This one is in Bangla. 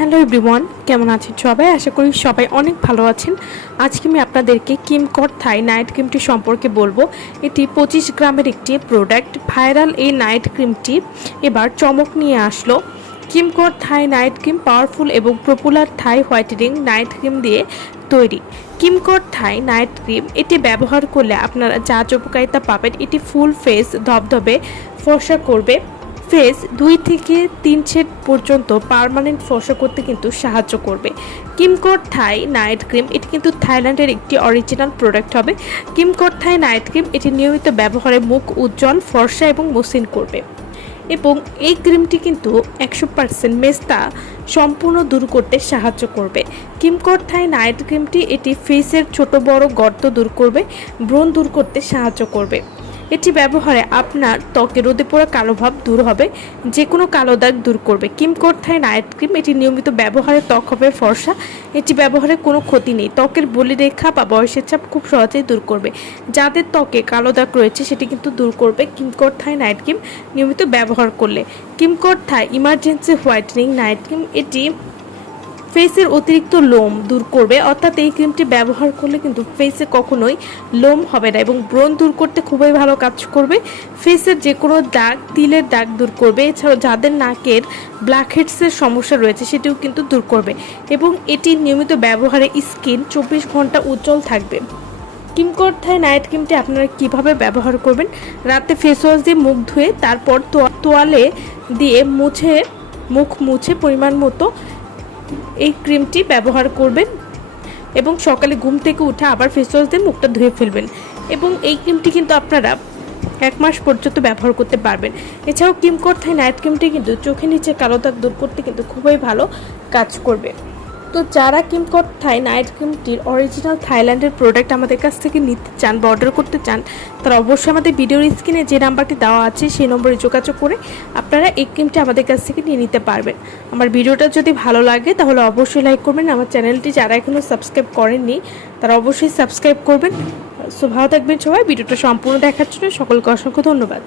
হ্যালো এভরিওয়ান, কেমন আছেন সবাই? আশা করি সবাই অনেক ভালো আছেন। আজকে আমি আপনাদেরকে কিমকট থাই নাইট ক্রিমটি সম্পর্কে বলব। এটি পঁচিশ গ্রামের একটি প্রোডাক্ট ভাইরাল এই নাইট ক্রিমটি। এবার চমক নিয়ে আসলো। কিমকট থাই নাইট ক্রিম পাওয়ারফুল এবং popular Thai whitening night cream দিয়ে তৈরি। কিমকট থাই নাইট ক্রিম, এটি ব্যবহার করলে আপনারা যা যা উপকারিতা পাবেন, এটি ফুল ফেস ধবধবে, ফর্সা করবে। ফেস দুই থেকে তিন শেড পর্যন্ত পার্মানেন্ট ফসা করতে কিন্তু সাহায্য করবে। কিমকট থাই নাইট ক্রিম এটি কিন্তু থাইল্যান্ডের একটি অরিজিনাল প্রোডাক্ট হবে। কিমকট থাই নাইট ক্রিম এটি নিয়মিত ব্যবহারে মুখ উজ্জ্বল, ফর্সা এবং মসৃণ করবে। এবং এই ক্রিমটি কিন্তু একশো পার্সেন্ট মেস্তা সম্পূর্ণ দূর করতে সাহায্য করবে। কিমকট থাই নাইট ক্রিমটি এটি ফেসের ছোট বড় গর্ত দূর করবে, ব্রণ দূর করতে সাহায্য করবে। এটি ব্যবহারে আপনার ত্বকে রোদে পড়া কালো ভাব দূর হবে যে কোনো কালো দাগ দূর করবে। কিমকোর থাই নাইট ক্রিম? এটি নিয়মিত ব্যবহারে ত্বক হবে ফর্সা। এটি ব্যবহারে কোনো ক্ষতি নেই। ত্বকের বলিরেখা বা বয়সের চাপ খুব সহজেই দূর করবে। যাদের ত্বকে কালো দাগ রয়েছে, সেটি কিন্তু দূর করবে কিমকোর থাই নাইট ক্রিম নিয়মিত ব্যবহার করলে। কিমকোর Thai emergency whitening night cream? এটি ফেসের অতিরিক্ত লোম দূর করবে, অর্থাৎ এই ক্রিমটি ব্যবহার করলে কিন্তু ফেসে কখনোই লোম হবে না এবং ব্রণ দূর করতে খুবই ভালো কাজ করবে। ফেসের যে কোনো দাগ, তিলের দাগ দূর করবে। এছাড়াও যাদের নাকের ব্ল্যাক হেডসের সমস্যা রয়েছে, সেটিও কিন্তু দূর করবে এবং এটি নিয়মিত ব্যবহারে স্কিন চব্বিশ ঘণ্টা উজ্জ্বল থাকবে। কিমকোর থাই নাইট ক্রিমটি আপনারা কীভাবে ব্যবহার করবেন? রাতে ফেস ওয়াশ দিয়ে মুখ ধুয়ে, তারপর তোয়া- তোয়ালে দিয়ে মুছে, মুখ মুছে পরিমাণ মতো এই ক্রিমটি ব্যবহার করবেন এবং সকালে ঘুম থেকে উঠে আবার ফেস ওয়াশ দিয়ে মুখটা ধুয়ে ফেলবেন। এবং এই ক্রিমটি কিন্তু আপনারা এক মাস পর্যন্ত ব্যবহার করতে পারবেন। এছাড়াও ক্রিম থাই নাইট ক্রিমটি কিন্তু চোখের নিচে কালো দাগ দূর করতে কিন্তু খুবই ভালো কাজ করবে। তো যারা কিমকট থাই, নাইট ক্রিমটির অরিজিনাল থাইল্যান্ডের প্রোডাক্ট আমাদের কাছ থেকে নিতে চান বা অর্ডার করতে চান, তারা অবশ্যই আমাদের ভিডিওর স্ক্রিনে যে নাম্বারটি দেওয়া আছে সেই নম্বরে যোগাযোগ করে আপনারা এই ক্রিমটি আমাদের কাছ থেকে নিয়ে নিতে পারবেন। আমার ভিডিওটা যদি ভালো লাগে তাহলে অবশ্যই লাইক করবেন। আমার চ্যানেলটি যারা এখনও সাবস্ক্রাইব করেননি, তারা অবশ্যই সাবস্ক্রাইব করবেন। সো ভালো থাকবেন সবাই। ভিডিওটা সম্পূর্ণ দেখার জন্য সকলকে অসংখ্য ধন্যবাদ।